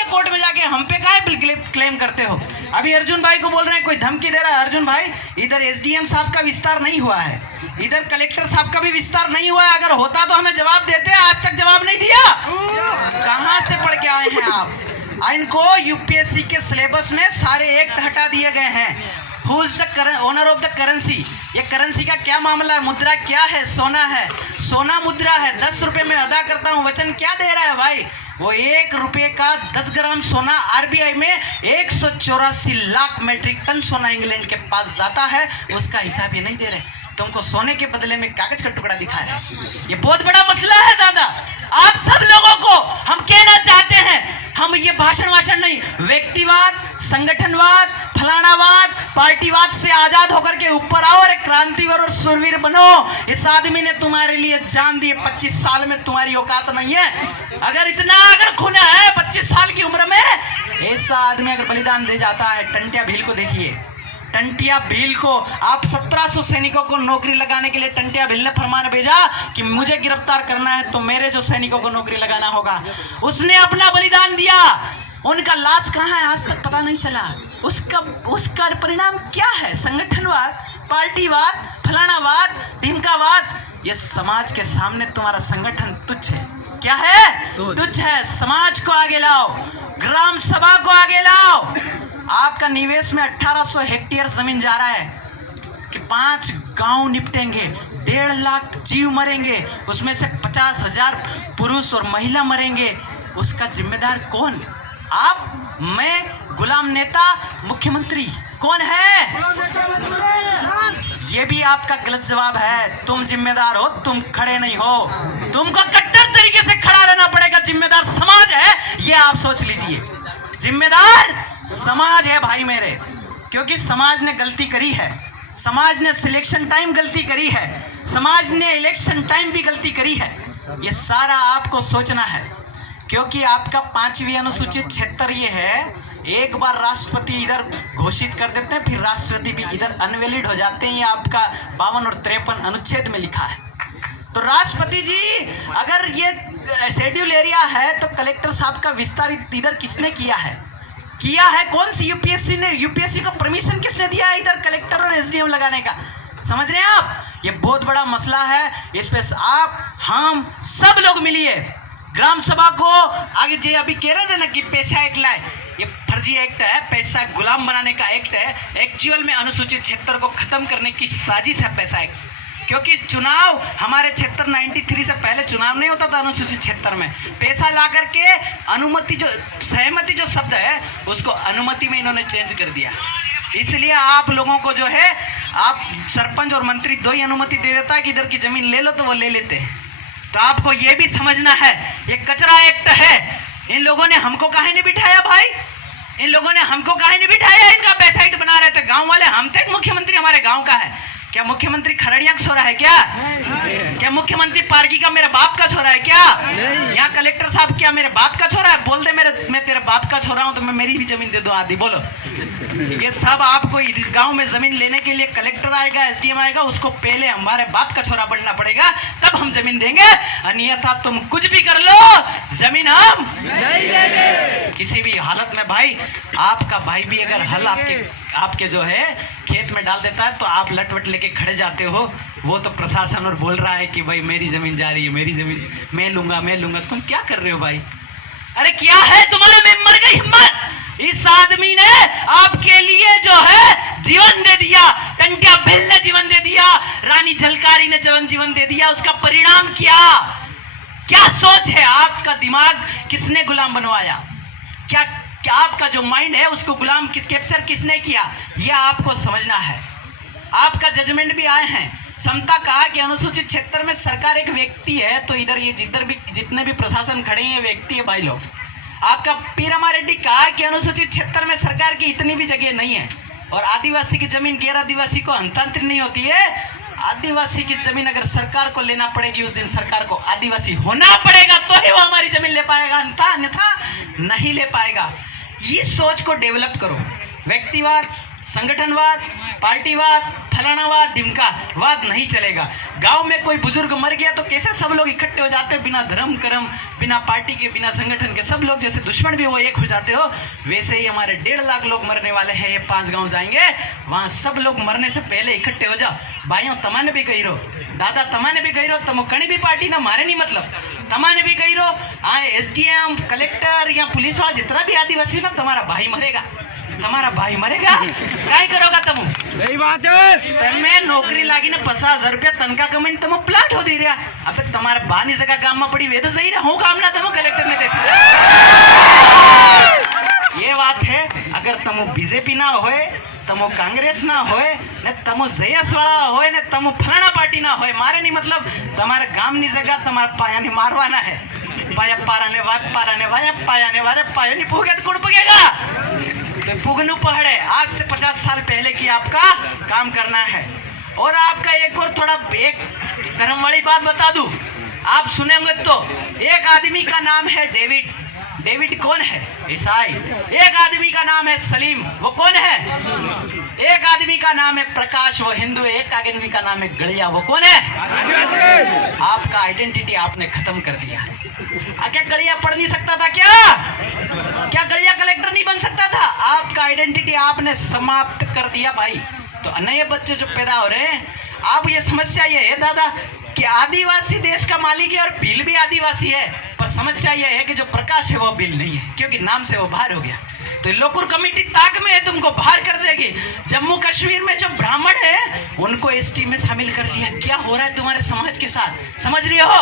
लीजिए कोर्ट में जाके, हम पे काहे क्लेम करते हो। अभी अर्जुन भाई को बोल रहे हैं कोई धमकी दे रहा है। अर्जुन भाई, इधर एसडीएम साहब का विस्तार नहीं हुआ है, इधर कलेक्टर साहब का भी विस्तार नहीं हुआ है। अगर होता तो हमें जवाब देते, आज तक जवाब नहीं दिया। कहां से पढ़ के आए हैं आप? इनको यूपीएससी के सिलेबस में सारे एक्ट हटा दिए गए हैं। Who is the owner of the currency, ये करेंसी का क्या मामला है? मुद्रा क्या है? सोना है, सोना मुद्रा है। 10 रुपए में अदा करता हूँ वचन, क्या दे रहा है भाई? वो 1 रुपए का 10 ग्राम सोना आरबीआई में 184 लाख मेट्रिक टन सोना इंग्लैंड के पास जाता है, उसका हिसाब ये नहीं दे रहे। तुमको सोने के बदले में कागज का टुकड़ा दिखा है। ये बहुत बड़ा मसला है दादा। आप सब लोगों को हम कहना चाहते हैं, हम ये भाषण नहीं, व्यक्तिवाद, संगठनवाद, फलानावाद, पार्टीवाद से आजाद होकर के ऊपर आओ और एक क्रांतिवीर और सुरवीर बनो। इस आदमी ने तुम्हारे लिए जान दी, 25 साल में तुम्हारी औकात नहीं है। अगर खूना है 25 साल की उम्र में, ऐसा आदमी अगर बलिदान दे जाता है। टंटिया भील को देखिए, टंटिया भील को आप 1700 सैनिकों को नौकरी लगाने के लिए टंटिया भील ने फरमान भेजा कि मुझे गिरफ्तार करना है तो मेरे जो सैनिकों को नौकरी लगाना होगा। उसने अपना बलिदान दिया। उनका लाश कहाँ है आज तक पता नहीं चला। उसका परिणाम क्या है? संगठनवाद, पार्टीवाद, फलानावाद, ढिमकावाद। ये समाज के सामने तुम्हारा संगठन तुच्छ है। क्या है? तुच्छ है। समाज को आगे लाओ, ग्राम सभा को आगे लाओ। आपका निवेश में 1800 हेक्टेयर जमीन जा रहा है कि 5 गांव निपटेंगे, 1.5 लाख जीव मरेंगे, उसमें से 50,000 पुरुष और महिला मरेंगे। उसका जिम्मेदार कौन? आप, मैं, गुलाम नेता, मुख्यमंत्री? कौन है? ये भी आपका गलत जवाब है। तुम जिम्मेदार हो, तुम खड़े नहीं हो। तुमको कट्टर तरीके से खड़ा रहना पड़ेगा। जिम्मेदार समाज है, ये आप सोच लीजिए। जिम्मेदार समाज है भाई मेरे, क्योंकि समाज ने गलती करी है। समाज ने सिलेक्शन टाइम गलती करी है, समाज ने इलेक्शन टाइम भी गलती करी है। ये सारा आपको सोचना है, क्योंकि आपका 5वीं अनुसूचित 76 ये है, एक बार राष्ट्रपति इधर घोषित कर देते हैं, फिर राष्ट्रपति भी इधर अनवैलिड हो जाते हैं। ये आपका 52 और 53 अनुच्छेद में लिखा है। तो राष्ट्रपति जी, अगर ये शेड्यूल एरिया है तो कलेक्टर साहब का विस्तार इधर किसने किया है? कौन सी यूपीएससी को परमिशन किसने दिया है इधर कलेक्टर और एसडीएम लगाने का? समझ रहे हैं आप? ये बहुत बड़ा मसला है। इस पे आप, हम सब लोग मिलिए, ग्राम सभा को आगे। जे अभी कह रहे थे ना कि पैसा एक्ट लाए, ये फर्जी एक्ट है, पैसा गुलाम बनाने का एक्ट है। एक्चुअल में अनुसूचित 76 को खत्म करने की साजिश है पैसा एक्ट। क्योंकि चुनाव हमारे क्षेत्र 93 से पहले चुनाव नहीं होता था अनुसूचित 76 में। पैसा ला करके अनुमति, जो सहमति जो शब्द है उसको अनुमति में इन्होंने चेंज कर दिया। इसलिए आप लोगों को जो है, आप सरपंच और मंत्री 2 ही अनुमति दे देता है कि इधर की जमीन ले लो, तो वो ले लेते हैं। तो आपको ये भी समझना है, ये कचरा एक्ट है। इन लोगों ने हमको काहे नहीं बिठाया भाई? इन लोगों ने हमको काहे नहीं बिठाया? इनका पैसा एक्ट बना रहे थे गाँव वाले। हम तक मुख्यमंत्री हमारे गाँव का है। क्या मुख्यमंत्री खरड़िया का छोरा है क्या? क्या मुख्यमंत्री पारगी का मेरे बाप का छोरा है क्या? यहाँ कलेक्टर साहब क्या मेरे बाप का छोरा है? बोल दे मैं तेरे बाप का छोरा हूँ तो मैं मेरी भी जमीन दे दूँ आधी। बोलो। ये सब आपको इस गांव में जमीन लेने के लिए कलेक्टर आएगा, एसडीएम आएगा, उसको पहले हमारे बाप का छोरा बनना पड़ेगा, तब हम जमीन देंगे। अन्यथा तुम कुछ भी कर लो, जमीन हम नहीं देंगे किसी भी हालत में। भाई, आपका भाई भी अगर हल आपके जो है खेत में डाल देता है तो आप लटवट लेके खड़े जाते हो। वो तो प्रशासन और बोल रहा है कि भाई मेरी जमीन जा रही है, मेरी जमीन मैं लूंगा। तुम क्या कर रहे हो भाई? अरे क्या है तुम्हारे मेंबर की हिम्मत? इस आदमी ने आपके लिए जो है जीवन दे दिया, टंटिया भील ने जीवन दे दिया, रानी झलकारी ने जीवन दे दिया। उसका परिणाम क्या सोच है? आपका दिमाग किसने गुलाम बनवाया? क्या आपका जो माइंड है उसको गुलाम कैप्चर किसने किया? यह आपको समझना है। आपका जजमेंट भी आए हैं। समता कहा कि अनुसूचित क्षेत्र में सरकार एक व्यक्ति है, तो इधर ये जितने भी प्रशासन खड़े हैं व्यक्ति है भाई लोग। आपका पीरमा रेड्डी कहा कि अनुसूचित क्षेत्र में सरकार की इतनी भी जगह नहीं है, और आदिवासी की जमीन गैर आदिवासी को हस्तांतरित नहीं होती है। आदिवासी की जमीन अगर सरकार को लेना पड़ेगी, उस दिन सरकार को आदिवासी होना पड़ेगा तो ही वो हमारी जमीन ले पाएगा, अन्यथा नहीं ले पाएगा। ये सोच को डेवलप करो। व्यक्तिवाद, संगठनवाद, पार्टीवाद, फलाना वाद ढिमका वाद नहीं चलेगा। गांव में कोई बुजुर्ग मर गया तो कैसे सब लोग इकट्ठे हो जाते हैं, बिना धर्म कर्म, बिना पार्टी के, बिना संगठन के, सब लोग जैसे दुश्मन भी वो एक हो जाते हो, वैसे ही हमारे 1.5 लाख लोग मरने वाले हैं। ये 5 गांव जाएंगे, वहाँ सब लोग मरने से पहले इकट्ठे हो जाओ। भाइयों तमाने भी कही रहो, दादा तमाने भी कही रहो, तमो कणी भी पार्टी ना मारे नहीं मतलब तमाने भी कही रहो। SDM, कलेक्टर या पुलिस वाला जितना भी आदिवासी ना, तुम्हारा भाई मरेगा, तुम्हारा भाई मरेगा, काय करोगा तुम? सही बात है। તમે નોકરી લાગીને 50,000 રૂપિયા તનકા કમાઈને તમે પ્લાટ હોદી રહ્યા, હવે તમારા બાની જગા ગામમાં પડી વે તો સહી રહ્યા, હું કામ ના તમે કલેક્ટર ને દેશ। ये बात है, अगर तमो बीजेपी ना होए, तमो कांग्रेस ना होए ने तमो जयस वाला होए ने तमो फलाना पार्टी ना होए, मारे नहीं मतलब तुम्हारे गाम ની જગા તમારા પાયા ની મારવાના है। पाया पारा ने वाया पाया ने वारे पाया नहीं पूगे तो कौन पूगेगा? तो पुगनू पहाड़े आज से 50 साल पहले की आपका काम करना है। और आपका एक और थोड़ा एक धर्म वाली बात बता दूं, आप सुनेंगे तो एक आदमी का नाम है डेविड। डेविड कौन है? ईसाई। एक आदमी का नाम है सलीम, वो कौन है? एक आदमी का नाम है प्रकाश, वो हिंदू है। एक आदमी का नाम है गलिया, वो कौन है? आपका आइडेंटिटी आपने खत्म कर दिया है। क्या गलिया पढ़ नहीं सकता था क्या गलिया कलेक्टर नहीं बन सकता था? आपका आइडेंटिटी आपने समाप्त कर दिया भाई। तो नए बच्चे जो पैदा हो रहे हैं, आप ये समस्या ये है दादा कि आदिवासी देश का मालिक है और बिल भी आदिवासी है, पर समस्या यह है कि जो प्रकाश है वो बिल नहीं है, क्योंकि नाम से वो बाहर हो गया। तो लोकुर कमेटी ताक में है, तुमको बाहर कर देगी। जम्मू कश्मीर में जो ब्राह्मण है उनको ST में शामिल कर लिया। क्या हो रहा है तुम्हारे समाज के साथ, समझ रहे हो?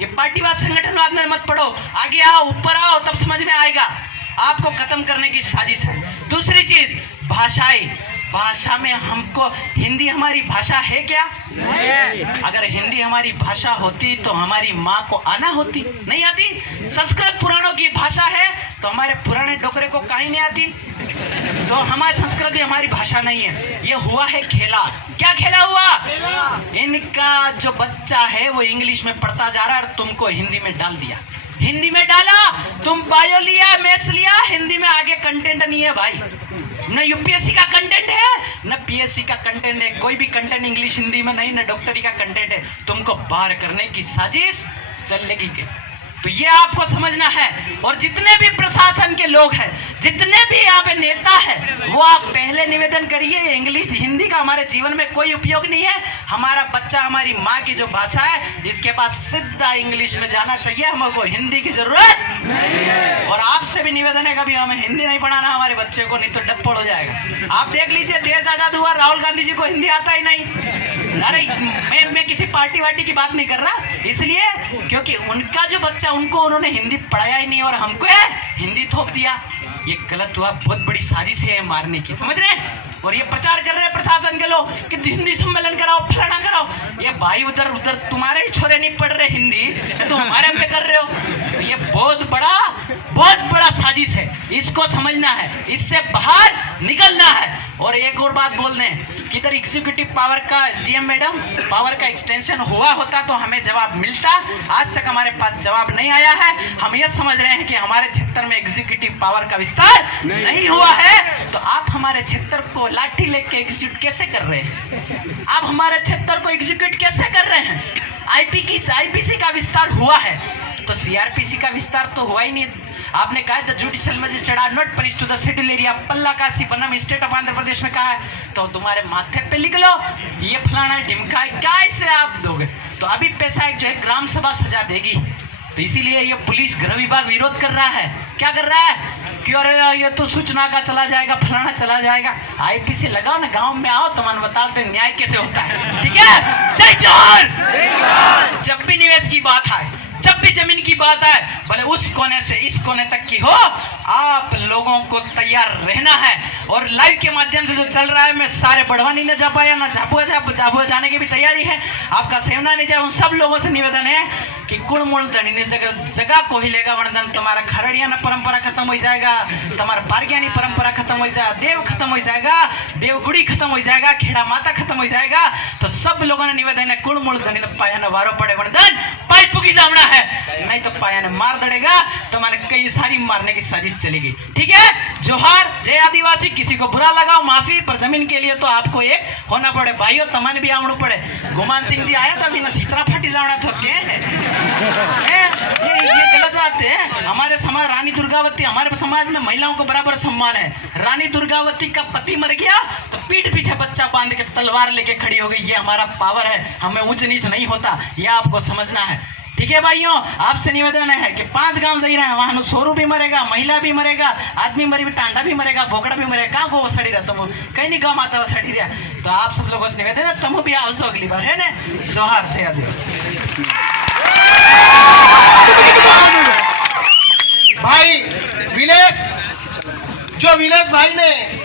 ये पार्टीवाद संगठनवाद में मत पढ़ो, आगे आओ, ऊपर आओ, तब समझ में आएगा। आपको खत्म करने की साजिश है। दूसरी चीज भाषाएं, भाषा में हमको हिंदी हमारी भाषा है क्या? नहीं। अगर हिंदी हमारी भाषा होती तो हमारी माँ को आना होती, नहीं आती। संस्कृत पुराणों की भाषा है तो हमारे पुराने डोकरे को कहीं नहीं आती। तो हमारी संस्कृत भी हमारी भाषा नहीं है। ये हुआ है खेला। क्या खेला हुआ? इनका जो बच्चा है वो इंग्लिश में पढ़ता जा रहा है और तुमको हिंदी में डाल दिया। हिंदी में डाला, तुम बायो लिया, मैथ्स लिया, हिंदी में आगे कंटेंट नहीं है भाई। न UPSC का कंटेंट है, न PSC का कंटेंट है, कोई भी कंटेंट इंग्लिश हिंदी में नहीं, न डॉक्टरी का कंटेंट है। तुमको बाहर करने की साजिश चलेगी के, तो ये आपको समझना है। और जितने भी प्रशासन के लोग हैं, जितने भी यहाँ पे नेता है, वो आप पहले निवेदन करिए, इंग्लिश हिंदी का हमारे जीवन में कोई उपयोग नहीं है। हमारा बच्चा हमारी माँ की जो भाषा है, इसके पास सीधा इंग्लिश में जाना चाहिए, हमको हिंदी की जरूरत नहीं है। और आपसे भी निवेदन है, कभी हमें हिंदी नहीं पढ़ाना हमारे बच्चे को, नहीं तो डप्पड़ हो जाएगा। आप देख लीजिए, देश आजाद हुआ, राहुल गांधी जी को हिंदी आता ही नहीं। अरे मैं किसी पार्टी वार्टी की बात नहीं कर रहा, इसलिए क्योंकि उनका जो बच्चा, उनको उन्होंने हिंदी पढ़ाया ही नहीं और हमको हिंदी थोप दिया। ये गलत हुआ, बहुत बड़ी साजिश है मारने की, समझ रहे हैं? और ये प्रचार कर रहे हैं प्रशासन के लोग कि हिंदी सम्मेलन कराओ, फलाना कराओ। ये भाई उधर तुम्हारे ही छोरे नहीं पढ़ रहे हिंदी, तो हमारे पे कर रहे हो। तो ये बहुत बड़ा साजिश है, इसको समझना है, इससे बाहर निकलना है। और एक और बात बोल दें कि इधर एग्जीक्यूटिव पावर का SDM मैडम पावर का एक्सटेंशन हुआ होता तो हमें जवाब मिलता। आज तक हमारे पास जवाब नहीं आया है। हम ये समझ रहे हैं कि हमारे क्षेत्र में एग्जीक्यूटिव पावर का विस्तार नहीं हुआ है। तो आप हमारे क्षेत्र को लाठी लेके एग्जीक्यूट कैसे कर रहे हैं? आप हमारे क्षेत्र को एग्जीक्यूट कैसे कर रहे हैं? IPC का विस्तार हुआ है तो CRPC का विस्तार तो हुआ ही नहीं। आपने कहा the judicial magistrate are not punished to the schedule area, Palla Kashi बनम स्टेट ऑफ आंध्र प्रदेश में कहा है, तो तुम्हारे माथे पे लिख लो ये फलाना ढिमका है, क्या इसे आप दोगे? तो अभी पैसा जो है ग्राम सभा सजा देगी। तो इसीलिए ये पुलिस गृह विभाग विरोध कर रहा है। क्या कर रहा है कि अरे ये तो सूचना का चला जाएगा, फलाना चला जाएगा। IPC लगाओ ना, गांव में आओ, तुम्हारे बताते न्याय कैसे होता है। ठीक है, जय जोहर। जब भी निवेश की बात आए, जब भी जमीन की बात आए, भले उस कोने से इस कोने तक की हो, आप लोगों को तैयार रहना है। और लाइव के माध्यम से जो चल रहा है, मैं सारे बढ़वानी न जा पाया, ना झाबुआ जाने की भी तैयारी है, आपका सेवना नहीं जाए। उन सब लोगों से निवेदन है कि कुड़मुड़ धनी जगह को ही लेगा वरदान तुम्हारा खरड़िया परंपरा खत्म हो जाएगा, तुम्हारा पारगियानी परंपरा खत्म हो जाएगा, देव खत्म हो जाएगा, देवगुड़ी खत्म हो जाएगा, खेड़ा माता खत्म हो जाएगा। तो सब लोगों ने निवेदन है कुड़मुड़ धनी पाया न वारो पड़े वरदान पाई पुगी जावना है, नहीं तो पाया ने मार दड़ेगा, तुम्हारे कई सारी मारने की साजिश चलेगी। ठीक है, जोहार, जय आदिवासी। किसी को बुरा लगाओ माफी, पर जमीन के लिए तो आपको एक होना पड़े भाइयों, तमन भी आवड़ू पड़े। गुमान सिंह जी आया था बिना सीतरा फाटी जावना तो के ये गलत बात है। हमारे समाज रानी दुर्गावती, हमारे समाज में महिलाओं को बराबर सम्मान है। रानी दुर्गावती का पति मर गया तो पीठ पीछे बच्चा बांध के तलवार लेके खड़ी हो गई। ये हमारा पावर है, हमें ऊंच नीच नहीं होता, यह आपको समझना है। ठीक है भाइयों, आपसे निवेदन है कि 5 गांव जा रहे हैं, वहां सोरू भी मरेगा, महिला भी मरेगा, आदमी मरी भी, टांडा भी मरेगा, भोकड़ा भी मरेगा। कहाँ को सड़ी रहा तुम, कहीं नहीं गाँव माता सड़ी रहा। तो आप सब लोगों से निवेदन है, तुम भी आओ अगली बार, है ना। जोहार, जय आदिवासी। भाई विलेश, जो विलेश भाई ने